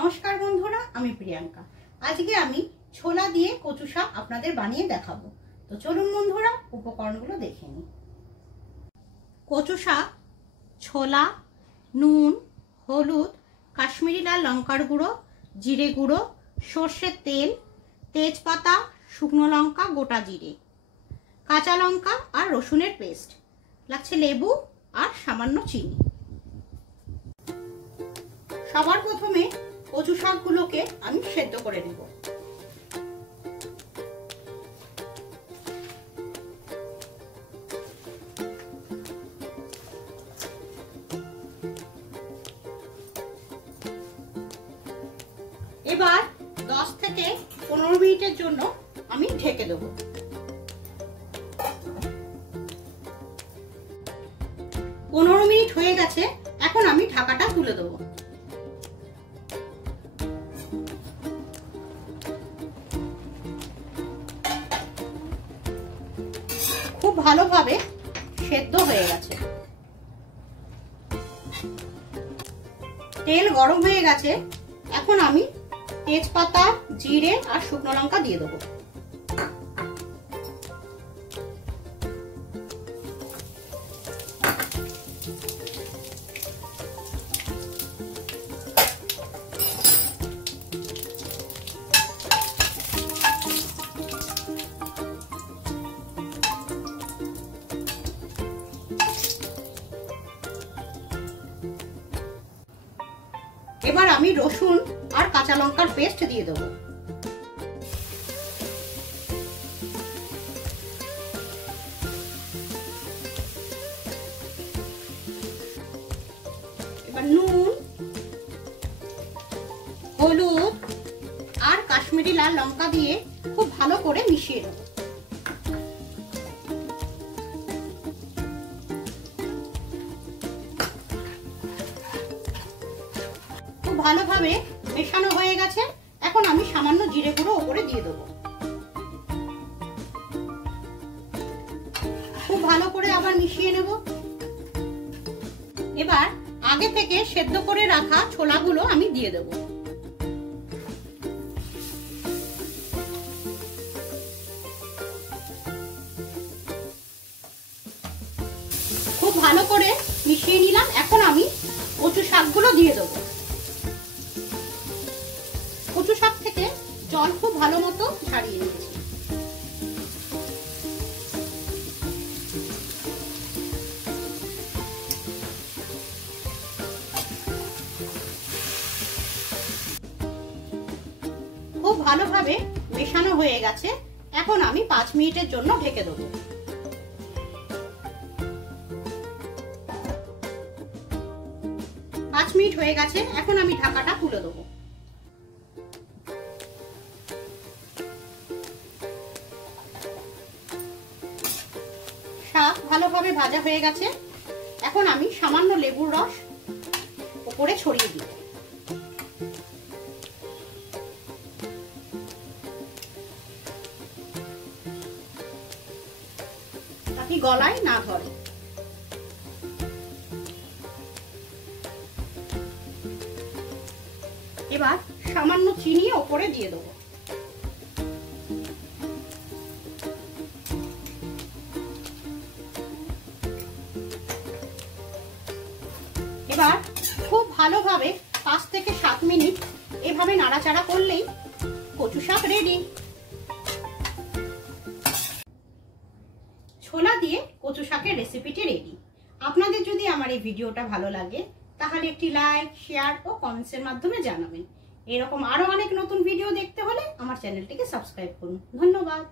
নমস্কার বন্ধুরা, আমি প্রিয়াঙ্কা। আজকে আমি ছোলা দিয়ে কচু শাক আপনাদের বানিয়ে দেখাবো। তো চলুন বন্ধুরা, উপকরণগুলো দেখে নিই। কচু শাক, ছোলা, নুন, হলুদ, কাশ্মীরি লাল লঙ্কার গুঁড়ো, জিরে গুঁড়ো, সর্ষের তেল, তেজপাতা, শুকনো লঙ্কা, গোটা জিরে, কাঁচা লঙ্কা আর রসুনের পেস্ট, লাগছে লেবু আর সামান্য চিনি। সবার প্রথমে কচু শাকগুলোকে আমি সেদ্ধ করে নেব। এবার 10 থেকে 15 মিনিটের জন্য আমি ঢেকে দেব। 15 মিনিট হয়ে গেছে, এখন আমি ঢাকাটা তুলে দেবো। খুব ভালোভাবে সেদ্ধ হয়ে গেছে। তেল গরম হয়ে গেছে, এখন আমি তেজপাতা, জিরে আর শুকনো লঙ্কা দিয়ে দেবো। এবার আমি রসুন আর কাঁচা লঙ্কার পেস্ট দিয়ে দেবো। এবার নুন, হলুদ আর কাশ্মীরি লাল লঙ্কা দিয়ে খুব ভালো করে মিশিয়ে দেবো। ভালোভাবে মেশানো হয়ে গেছে, এখন আমি সামান্য জিরে গুঁড়ো উপরে দিয়ে দেবো। খুব ভালো করে আবার মিশিয়ে নেব। এবার আগে থেকে সেদ্ধ করে রাখা ছোলাগুলো আমি দিয়ে দেব। খুব ভালো করে মিশিয়ে নিলাম, এখন আমি কচু শাকগুলো দিয়ে দেবো। কচু শাক থেকে জল খুব ভালো মতো ঝারিয়ে নিয়েছি। খুব ভালোভাবে মেশানো হয়ে গেছে, এখন আমি 5 মিনিটের জন্য ঢেকে দেবো। পাঁচ মিনিট হয়ে গেছে, এখন আমি ঢাকাটা তুলে দেবো। শাক ভালোভাবে ভাজা হয়ে গেছে, এখন আমি সামান্য লেবুর রস উপরে ছড়িয়ে দিই। তাতে গলায় না ধরে। এবার সামান্য চিনি উপরে দিয়ে দেবো। এবার খুব ভালোভাবে 5 থেকে 7 মিনিট এভাবে নাড়াচাড়া করলেই কচু শাক রেডি। ছোলা দিয়ে কচু শাকের রেসিপিটি রেডি। আপনাদের যদি আমার এই ভিডিওটা ভালো লাগে তাহলে একটি লাইক, শেয়ার ও কমেন্টসের মাধ্যমে জানাবেন। এরকম আরো অনেক নতুন ভিডিও দেখতে হলে আমার চ্যানেলটিকে সাবস্ক্রাইব করুন। ধন্যবাদ।